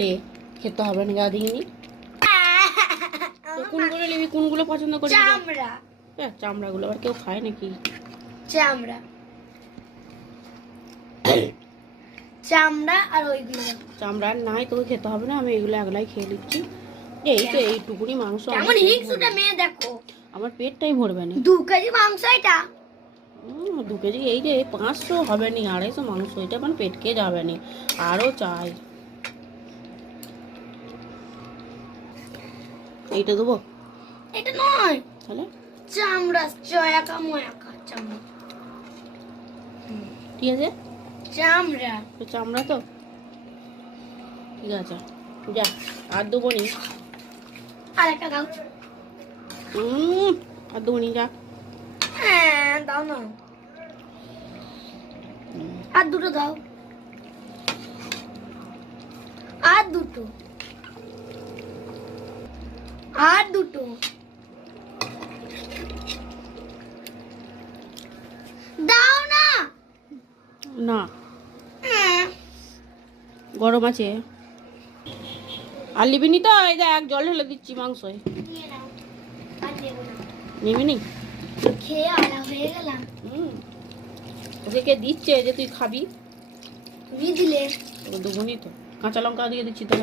লে খেতে হবে না, যা দিইনি। কোনগুলো নিবি, কোনগুলো পছন্দ করিস? চামড়া। চামড়াগুলো আবার কেউ খায় নাকি? চামড়া চামড়া আর ওইগুলো। চামড়া নাই, তোকে খেতে হবে না, আমি এগুলো একলাই খেয়ে নিচ্ছি। এই তো এইটুকুনি মাংস, কেমন হিংসুটা মেয়ে দেখো। আমার পেটটাই ভরবে না। 2 কেজি মাংস এটা। 2 কেজি, এই যে 500 হবে নি, 250 মাংস, এটা মানে পেটকে যাবে নি, আরো চাই। এইটা দেবো? এটা নয়, তাহলে চামড়া, চয়াকা ময়াকা চামড়া। ঠিক আছে, চামড়া। চামড়া তো ঠিক আছে, যা আর দেবো নি। আর একটা দাও। আর দেবো নি, যা। হ্যাঁ দাও না, আর দুটো দাও, আর দুটো, আর দুটো দাও না। না গরম আছে, আর নিবি নি তো? এই যে এক জল ঢেলে দিচ্ছি মাংসয়, নিয়ে নাও, আর দেব না। নিবি নি? খেয়ে আলা হয়ে গেলাম। ওকে কে দিচ্ছে যে তুই খাবি? তুমি দিলে। তোকে দেবো নি তো, কাঁচা লঙ্কা দিয়ে দিচ্ছি তো,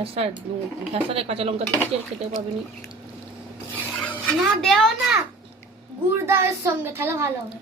ভ্যাসারে কাঁচা লঙ্কা দিচ্ছে, খেতে পাবি নি। না দেও না, গুড় দাও এর সঙ্গে, তাহলে ভালো হবে।